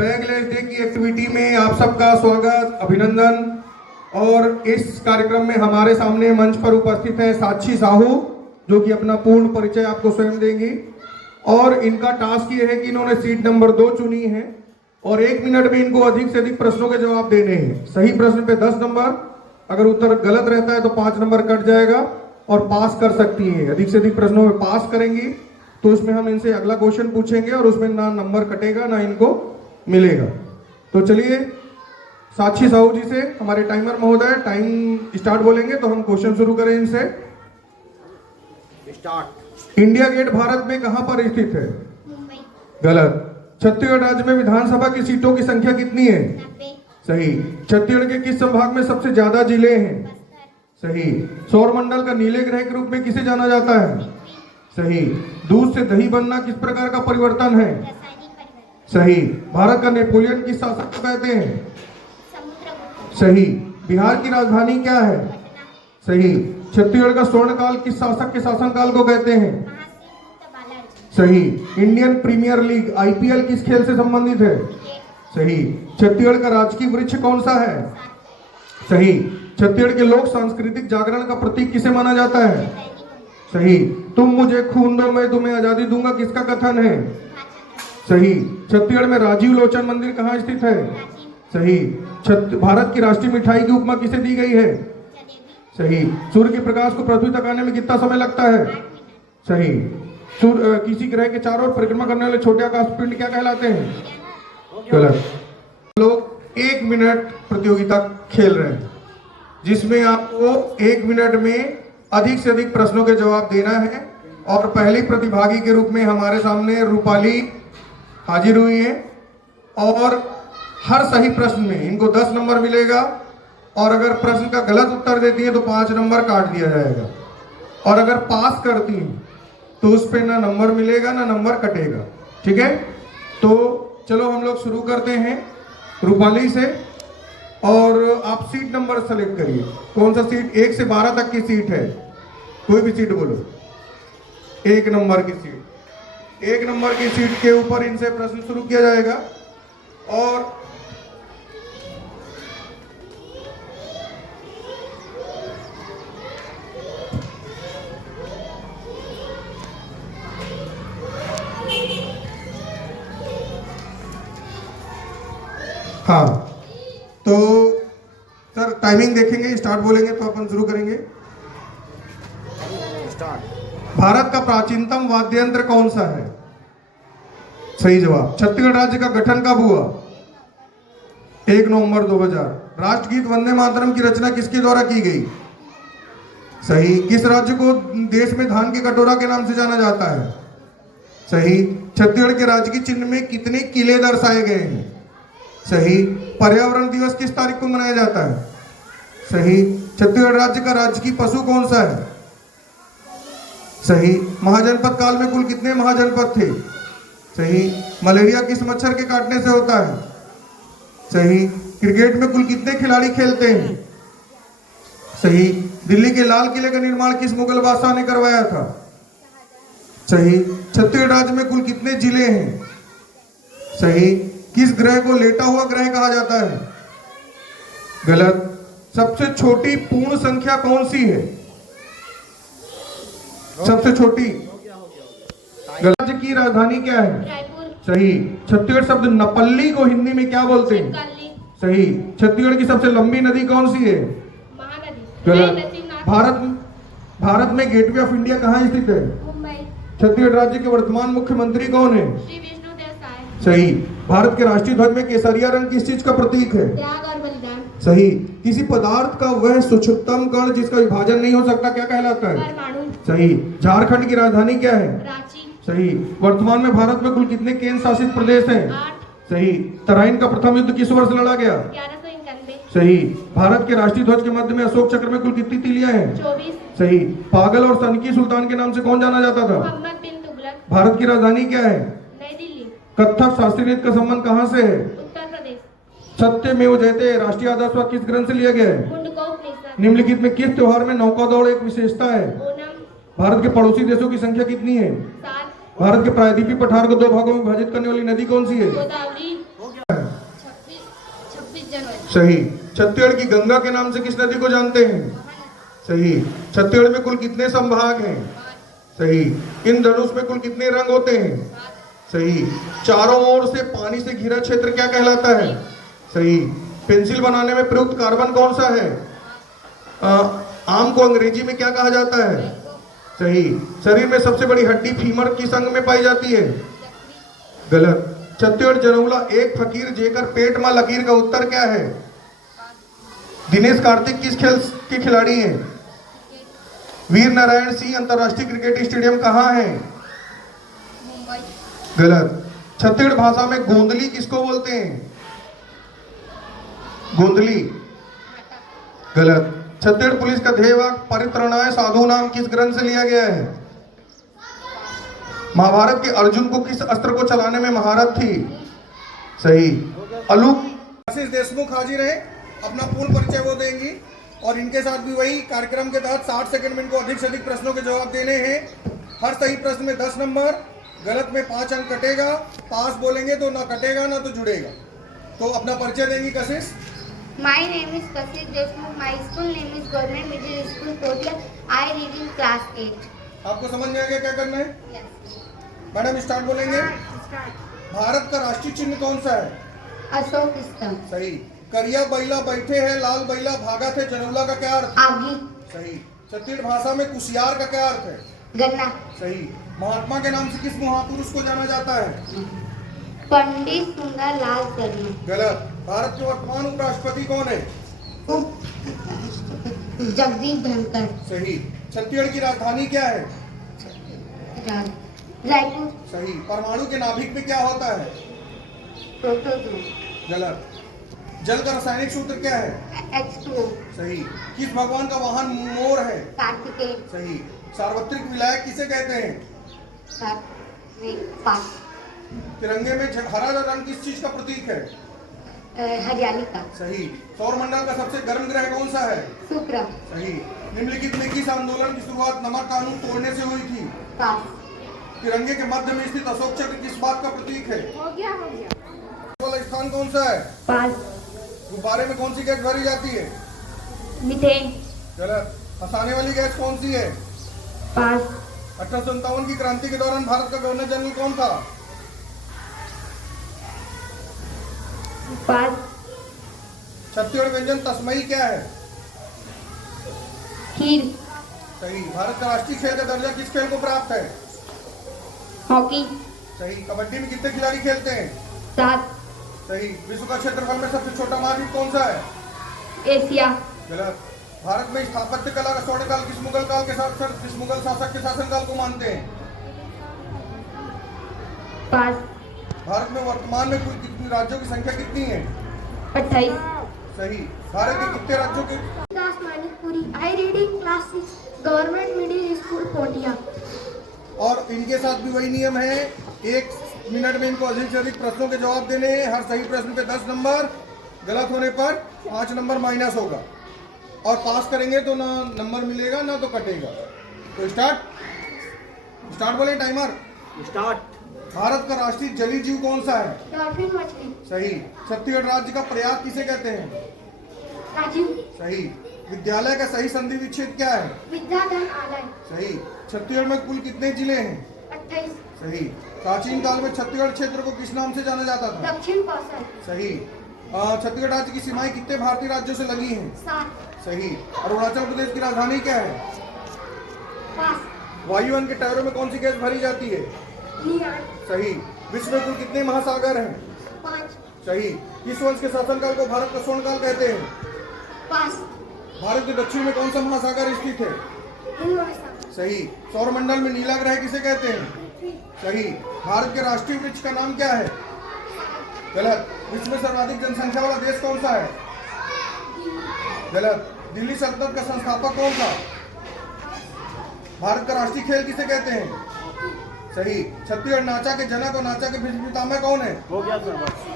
Bagless day की activity में आप सबका स्वागत, अभिनंदन। और इस कार्यक्रम में हमारे सामने मंच पर उपस्थित है साक्षी साहू, जो कि अपना पूर्ण परिचय आपको स्वयं देंगी। और इनका टास्क ये है कि इन्होंने सीट नंबर 2 चुनी है और 1 मिनट में इनको अधिक से अधिक प्रश्नों के जवाब देने हैं। सही प्रश्न पे 10 नंबर, अगर उत्तर गलत रहता है तो 5 नंबर कट जाएगा और पास कर सकती है। अधिक से अधिक प्रश्नों में पास करेंगी तो उसमें हम इनसे अगला क्वेश्चन पूछेंगे और उसमें ना नंबर कटेगा ना इनको मिलेगा। तो चलिए साक्षी साहू जी से हमारे टाइमर महोदय टाइम स्टार्ट बोलेंगे तो हम क्वेश्चन शुरू करें इनसे। स्टार्ट। इंडिया गेट भारत में कहां पर स्थित है? मुंबई। गलत। छत्तीसगढ़ राज्य में विधानसभा की सीटों की संख्या कितनी है? 90। सही। छत्तीसगढ़ के किस संभाग में सबसे ज्यादा जिले हैं? बस्तर। सही। सौर मंडल का नीले ग्रह के रूप में किसे जाना जाता है? सही। दूध से दही बनना किस प्रकार का परिवर्तन है? रासायनिक परिवर्तन। सही। भारत का नेपोलियन किस शासक को कहते हैं? समुद्रगुप्त। सही। बिहार की राजधानी क्या है? पटना। सही। छत्तीसगढ़ का स्वर्ण काल किस शासक के शासनकाल को कहते हैं? महासेन बालाजी। सही। इंडियन प्रीमियर लीग आईपीएल किस खेल से संबंधित है? क्रिकेट। सही। छत्तीसगढ़ का राजकीय वृक्ष कौन सा है? सात। सही। छत्तीसगढ़ के लोक सांस्कृतिक जागरण का प्रतीक किसे माना जाता है? सैनिक बंधु। सही। तुम मुझे खून दो मैं तुम्हें आजादी दूंगा किसका कथन है? सुभाष चंद्र बोस। सही। छत्तीसगढ़ में राजीव लोचन मंदिर कहाँ स्थित है? प्राचीन। सही। भारत की राष्ट्रीय मिठाई की उपमा किसे दी गई है? जलेबी। सही। सूर्य के प्रकाश को पृथ्वी तक आने में कितना समय लगता है? 8 मिनट। सही। किसी ग्रह के चारों ओर परिक्रमा करने वाले छोटे आकाश पिंड क्या कहलाते हैं? गलत। लोग 1 मिनट प्रतियोगिता खेल रहे हैं जिसमें आपको 1 मिनट में अधिक से अधिक प्रश्नों के जवाब देना है। और पहली प्रतिभागी के रूप में हमारे सामने रूपाली हाजिर हुई है और हर सही प्रश्न में इनको 10 नंबर मिलेगा और अगर प्रश्न का गलत उत्तर देती है तो 5 नंबर काट दिया जाएगा और अगर पास करती है तो उस पर ना नंबर मिलेगा ना नंबर कटेगा। ठीक है, तो चलो हम लोग शुरू करते हैं रूपाली से। और आप सीट नंबर सेलेक्ट करिए, कौन सा सीट? 1 से 12 तक की सीट है, कोई भी सीट बोलो। 1 नंबर की सीट। 1 नंबर की सीट के ऊपर इनसे प्रश्न शुरू किया जाएगा। और हाँ, तो सर टाइमिंग देखेंगे, स्टार्ट बोलेंगे तो अपन शुरू करेंगे। स्टार्ट। भारत का प्राचीनतम वाद्य यंत्र कौन सा है? सही जवाब। छत्तीसगढ़ राज्य का गठन कब हुआ? 1 नवंबर 2000। राष्ट्रगीत वंदे मातरम की रचना किसके द्वारा की गई? सही। किस राज्य को देश में धान के कटोरा के नाम से जाना जाता है? सही। छत्तीसगढ़ के राजकीय चिन्ह में कितने किले दर्शाए गए हैं? सही। पर्यावरण दिवस किस तारीख को मनाया जाता है? सही। छत्तीसगढ़ राज्य का राजकीय पशु कौन सा है? सही। महाजनपद काल में कुल कितने महाजनपद थे? सही। मलेरिया किस मच्छर के काटने से होता है? सही। क्रिकेट में कुल कितने खिलाड़ी खेलते हैं? सही। दिल्ली के लाल किले का निर्माण किस मुगल बादशाह ने करवाया था? सही। छत्तीसगढ़ राज्य में कुल कितने जिले हैं? सही। किस ग्रह को लेटा हुआ ग्रह कहा जाता है? गलत। सबसे छोटी पूर्ण संख्या कौन सी है? सबसे छोटी। राज्य की राजधानी क्या है? रायपुर। सही। छत्तीसगढ़ शब्द नपल्ली को हिंदी में क्या बोलते हैं? चिरकाली। सही। छत्तीसगढ़ की सबसे लंबी नदी कौन सी है? महानदी। गलत। नरसिंहनाथ। भारत में गेटवे ऑफ इंडिया कहाँ स्थित है? मुंबई। छत्तीसगढ़ राज्य के वर्तमान मुख्यमंत्री कौन है? श्री विष्णु देव साय। सही। भारत के राष्ट्रीय ध्वज में केसरिया रंग किस चीज का प्रतीक है? त्याग और बलिदान। सही। किसी पदार्थ का वह सूक्ष्मतम कण जिसका विभाजन नहीं हो सकता क्या कहलाता है? परमाणु। सही। झारखंड की राजधानी क्या है? रांची। सही। वर्तमान में भारत में कुल कितने केंद्र शासित प्रदेश हैं? 8। सही। तराइन का प्रथम युद्ध किस वर्ष लड़ा गया? 1191। सही। भारत के राष्ट्रीय ध्वज के मध्य में अशोक चक्र में कुल कितनी तीलियां हैं? 24। सही। पागल और सनकी सुल्तान के नाम से कौन जाना जाता था? मोहम्मद बिन तुगलक। भारत की राजधानी क्या है? नई दिल्ली। कथक शास्त्रीय नृत्य का संबंध कहाँ से है? उत्तर प्रदेश। सत्यमेव जयते राष्ट्रीय आदर्श वाक्य किस ग्रंथ से लिया गया है? मुंडकोपनिषद। निम्नलिखित में किस त्योहार में नौका दौड़ एक विशेषता है? ओणम। भारत के पड़ोसी देशों की संख्या कितनी है? 7। भारत के प्रायद्वीपीय पठार को 2 भागों में विभाजित करने वाली नदी कौन सी है? गोदावरी। सही। छत्तीसगढ़ की गंगा के नाम से किस नदी को जानते हैं? सही। छत्तीसगढ़ में कुल कितने संभाग हैं? सही। इंद्रधनुष में कुल कितने रंग होते हैं? सही। चारों ओर से पानी से घिरा क्षेत्र क्या कहलाता है? सही। पेंसिल बनाने में प्रयुक्त कार्बन कौन सा है? आम को अंग्रेजी में क्या कहा जाता है? सही। शरीर में सबसे बड़ी हड्डी फीमर किस अंग में पाई जाती है? गलत। छत्तीसगढ़ जनौला एक फकीर जेकर पेट में लकीर का उत्तर क्या है? दिनेश कार्तिक किस खेल के खिलाड़ी हैं? वीर नारायण सिंह अंतरराष्ट्रीय क्रिकेट स्टेडियम कहाँ है? गलत। छत्तीसगढ़ भाषा में गोंदली किसको बोलते हैं? गोंदली। गलत। छत्तीसगढ़ पुलिस का ध्येय वाक्य परित्रणाय साधु नाम किस ग्रंथ से लिया गया है? महाभारत के अर्जुन को किस अस्त्र को चलाने में महारत थी? सही। अलूप आशीष देशमुख हाजिर है, अपना पूर्ण परिचय वो देंगी और इनके साथ भी वही कार्यक्रम के तहत 60 सेकंड में इनको अधिक से अधिक प्रश्नों के जवाब देने हैं। हर सही प्रश्न में 10 नंबर, गलत में 5 अंक कटेगा, पास बोलेंगे तो ना कटेगा ना तो जुड़ेगा। तो अपना परिचय देंगी कशिश। My name is Kashish Deshmukh. My school name is Government Middle School Potia. I read in class 8. आपको समझ में आ गया क्या करना है? Yes. मैडम स्टार्ट बोलेंगे। Start. भारत का राष्ट्रीय चिन्ह कौन सा है? अशोक स्तंभ। सही। करिया बैला बैठे हैं, लाल बैला भागा थे, जनौला का क्या अर्थ? आगी। सही। छत्तीसगढ़ भाषा में कुशियार का क्या अर्थ है? गन्ना। सही। महात्मा के नाम से किस महापुरुष को जाना जाता है? पंडित सुंदर लाल शर्मा। गलत। भारत के वर्तमान उपराष्ट्रपति कौन है? जगदीप धनखड़। सही। छत्तीसगढ़ की राजधानी क्या है? रायपुर। सही। परमाणु के नाभिक में क्या होता है? प्रोटोजोन। गलत। जल का रासायनिक सूत्र क्या है? H2O। सही। किस भगवान का वाहन मोर है? कार्तिकेय। सही। सार्वत्रिक विलायक किसे कहते हैं? पास। तिरंगे में हरा रंग किस चीज का प्रतीक है? हरियाली का। सही। सौर मंडल का सबसे गर्म ग्रह कौन सा है? शुक्र। सही। निम्नलिखित में किस आंदोलन की शुरुआत नमक कानून तोड़ने से हुई थी? पास। तिरंगे के मध्य में स्थित अशोक चक्र किस बात का प्रतीक है? हो गया। वाला स्थान कौन सा है? पास। गुब्बारे में कौन सी गैस भरी जाती है? मीथेन। गलत। हंसाने वाली गैस कौन सी है? पास। 1857 की क्रांति के दौरान भारत का गवर्नर जनरल कौन था? पास। छत्तीसगढ़ व्यंजन तस्मई क्या है? खीर। सही। भारत का राष्ट्रीय खेल का दर्जा किस खेल को प्राप्त है? हॉकी। सही। कबड्डी में कितने खिलाड़ी खेलते हैं? 7। सही। विश्व का क्षेत्रफल में सबसे छोटा महाद्वीप कौन सा है? एशिया। गलत। भारत में स्थापत्य कला का स्वर्णकाल किस मुगल काल के साथ किस मुगल शासक के शासनकाल को मानते हैं? पास। भारत में वर्तमान में कुल कितनी राज्यों की संख्या कितनी है? 28। सही। भारत के कितने राज्यों के? Das Manikpuri. I reading class 6 government middle school Potiya. और इनके साथ भी वही नियम है, 1 मिनट में इनको अधिक से अधिक प्रश्नों के जवाब देने हैं। हर सही प्रश्न पे 10 नंबर, गलत होने पर 5 नंबर माइनस होगा और पास करेंगे तो ना नंबर मिलेगा ना तो कटेगा। तो स्टार्ट बोले टाइमर स्टार्ट। भारत का राष्ट्रीय जलीय जीव कौन सा है? डॉल्फिन मछली। सही। छत्तीसगढ़ राज्य का प्रयाग किसे कहते हैं? राजीव। सही। विद्यालय का सही संधि विच्छेद क्या है? विद्याधन आलय। सही। छत्तीसगढ़ में कुल कितने जिले हैं? 28। सही। प्राचीन काल में छत्तीसगढ़ क्षेत्र को किस नाम से जाना जाता था? दक्षिण कौशल। सही। छत्तीसगढ़ राज्य की सीमाएं कितने भारतीय राज्यों से लगी हैं? 7। सही। अरुणाचल प्रदेश की राजधानी क्या है? पास। वायुयान के टायरों में कौन सी गैस भरी जाती है? नियान। सही। विश्व में कुल कितने महासागर हैं? 5। सही। किस वंश के शासनकाल को भारत का स्वर्णकाल कहते हैं? पास। भारत के दक्षिण में कौन सा महासागर स्थित है? हिंद महासागर। सही। सौर मंडल में नीला ग्रह किसे कहते हैं? सही। भारत के राष्ट्रीय वृक्ष का नाम क्या है? गलत। विश्व में सर्वाधिक जनसंख्या वाला देश कौन सा है? गलत। दिल्ली सल्तनत का संस्थापक कौन था? भारत का राष्ट्रीय खेल किसे कहते हैं? सही। छत्तीसगढ़ नाचा के जनक और नाचा के पितामह कौन है? हो गया सर बस।